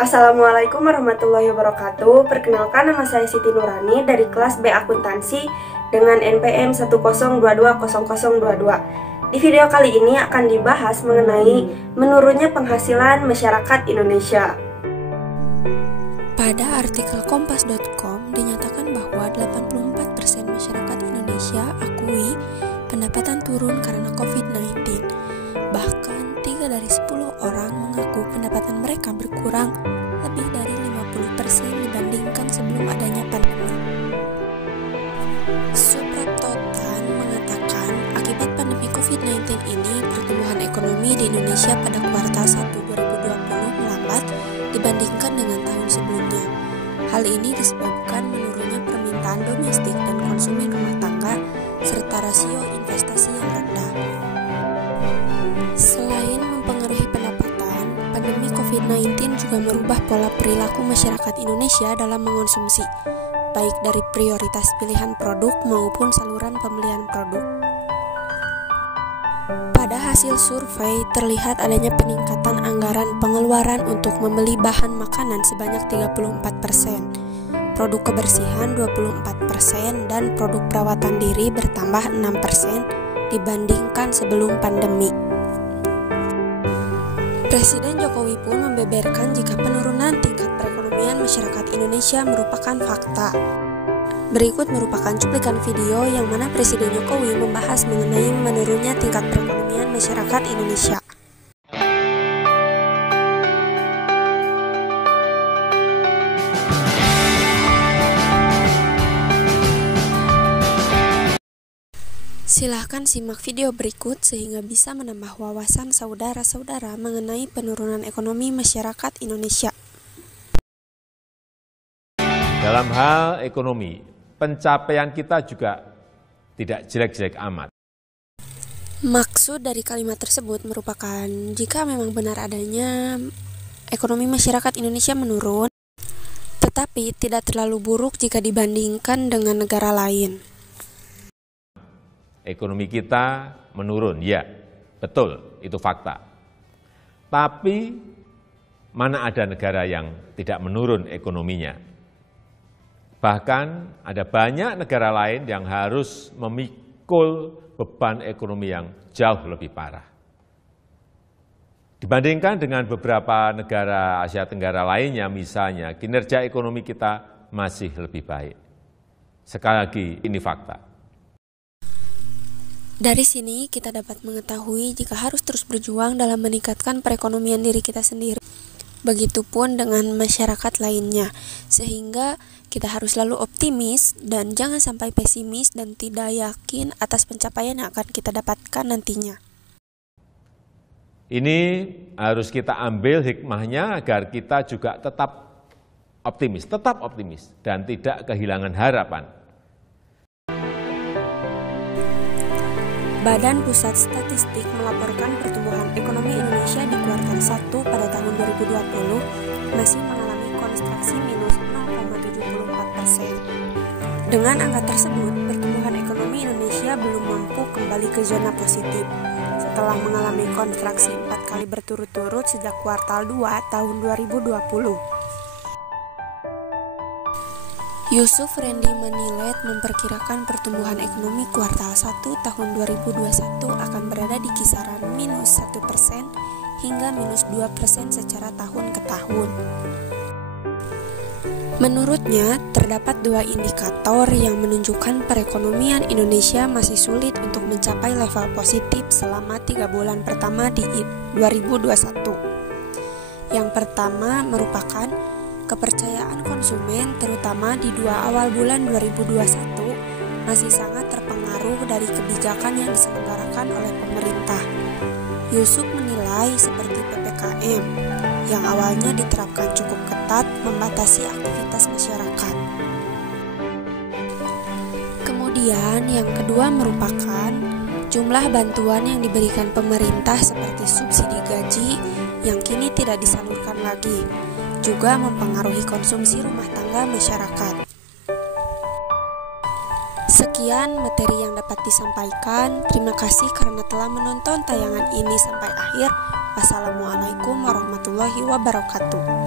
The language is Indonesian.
Assalamualaikum warahmatullahi wabarakatuh. Perkenalkan, nama saya Siti Nurani dari kelas B Akuntansi dengan NPM 102200022. Di video kali ini akan dibahas mengenai menurunnya penghasilan masyarakat Indonesia. Pada artikel kompas.com dinyatakan bahwa 84% masyarakat Indonesia akui pendapatan turun karena COVID-19. Bahkan 3 dari 10 orang mengaku pendapatan mereka berkurang lebih dari 50% dibandingkan sebelum adanya pandemi. Supraptotan mengatakan akibat pandemi COVID-19 ini pertumbuhan ekonomi di Indonesia pada kuartal 1 2020 melambat dibandingkan dengan tahun sebelumnya. Hal ini disebabkan menurunnya permintaan domestik dan konsumen rumah tangga serta rasio investasi yang rendah. Selain mempengaruhi pendapatan, pandemi COVID-19 juga merubah pola perilaku masyarakat Indonesia dalam mengonsumsi, baik dari prioritas pilihan produk maupun saluran pembelian produk. Pada hasil survei terlihat adanya peningkatan anggaran pengeluaran untuk membeli bahan makanan sebanyak 34%, produk kebersihan 24%, dan produk perawatan diri bertambah 6% dibandingkan sebelum pandemi. Presiden Jokowi pun membeberkan jika penurunan tingkat perekonomian masyarakat Indonesia merupakan fakta. Berikut merupakan cuplikan video yang mana Presiden Jokowi membahas mengenai menurunnya tingkat perekonomian masyarakat Indonesia. Silahkan simak video berikut sehingga bisa menambah wawasan saudara-saudara mengenai penurunan ekonomi masyarakat Indonesia. Dalam hal ekonomi, pencapaian kita juga tidak jelek-jelek amat. Maksud dari kalimat tersebut merupakan jika memang benar adanya ekonomi masyarakat Indonesia menurun, tetapi tidak terlalu buruk jika dibandingkan dengan negara lain. Ekonomi kita menurun, ya, betul, itu fakta. Tapi mana ada negara yang tidak menurun ekonominya? Bahkan ada banyak negara lain yang harus memikul beban ekonomi yang jauh lebih parah. Dibandingkan dengan beberapa negara Asia Tenggara lainnya, misalnya, kinerja ekonomi kita masih lebih baik. Sekali lagi, ini fakta. Dari sini kita dapat mengetahui jika harus terus berjuang dalam meningkatkan perekonomian diri kita sendiri. Begitupun dengan masyarakat lainnya, sehingga kita harus selalu optimis dan jangan sampai pesimis dan tidak yakin atas pencapaian yang akan kita dapatkan nantinya. Ini harus kita ambil hikmahnya agar kita juga tetap optimis dan tidak kehilangan harapan. Badan Pusat Statistik melaporkan pertumbuhan ekonomi Indonesia di kuartal 1 pada tahun 2020 masih mengalami kontraksi minus 0,74%. Dengan angka tersebut, pertumbuhan ekonomi Indonesia belum mampu kembali ke zona positif setelah mengalami kontraksi 4 kali berturut-turut sejak kuartal 2 tahun 2020. Yusuf Rendy Manilet memperkirakan pertumbuhan ekonomi kuartal 1 tahun 2021 akan berada di kisaran minus 1% hingga minus 2% secara tahun ke tahun. Menurutnya, terdapat 2 indikator yang menunjukkan perekonomian Indonesia masih sulit untuk mencapai level positif selama 3 bulan pertama di 2021. Yang pertama merupakan kepercayaan konsumen terutama di 2 awal bulan 2021 masih sangat terpengaruh dari kebijakan yang diselenggarakan oleh pemerintah. Yusuf menilai seperti PPKM yang awalnya diterapkan cukup ketat membatasi aktivitas masyarakat. Kemudian yang kedua merupakan jumlah bantuan yang diberikan pemerintah seperti subsidi gaji yang kini tidak disalurkan lagi, juga mempengaruhi konsumsi rumah tangga masyarakat. Sekian materi yang dapat disampaikan. Terima kasih karena telah menonton tayangan ini sampai akhir. Wassalamualaikum warahmatullahi wabarakatuh.